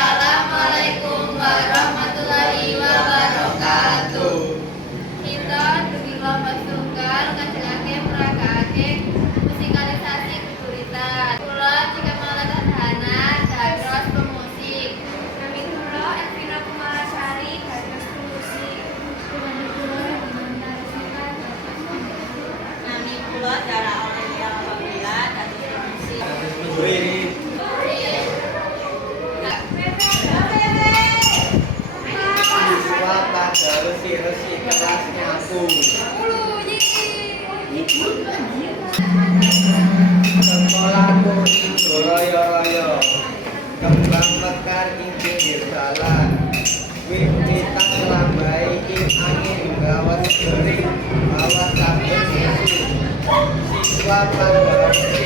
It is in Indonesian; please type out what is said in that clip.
Assalamualaikum warahmatullahi wabarakatuh. Kita dugi lomba tunggal ngajengaké meragakaké musikalisasi geguritan. Kula jika malah tadhana dados pemusik. Nami kula Elvina Kumalasari dados pemusik. Nami kula Narasika dados pemusik. Nami kula Dara Aurelia Apabila dados pemusik. Siswa pada resi-resi kelas nyaku. Sekolahku ing raya-raya, kembang mekar ing pinggir dalan. Wiwitan lambai ing angin gawas gering, bawa saben isu. Siswa pada resi